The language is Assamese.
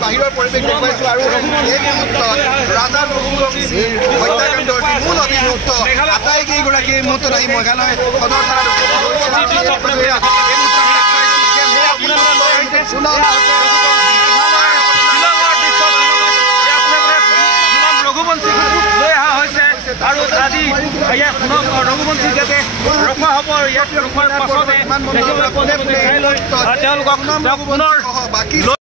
বাহিৰৰ পৰিৱেশ দেখুৱাইছো আৰু এই মুহূৰ্তত ৰাজা ৰঘুবংশীৰ হত্যাকাণ্ডৰ মূল অভিযুক্ত আটাইকেইগৰাকী এই মুহূৰ্তত আহি মেঘালয় সদৰ থানাত আৰু আজি ৰঘুবংশী যাতে ৰখোৱা হ'ব ইয়াত ৰখোৱাৰ পাছতে তেওঁলোকক পুনৰ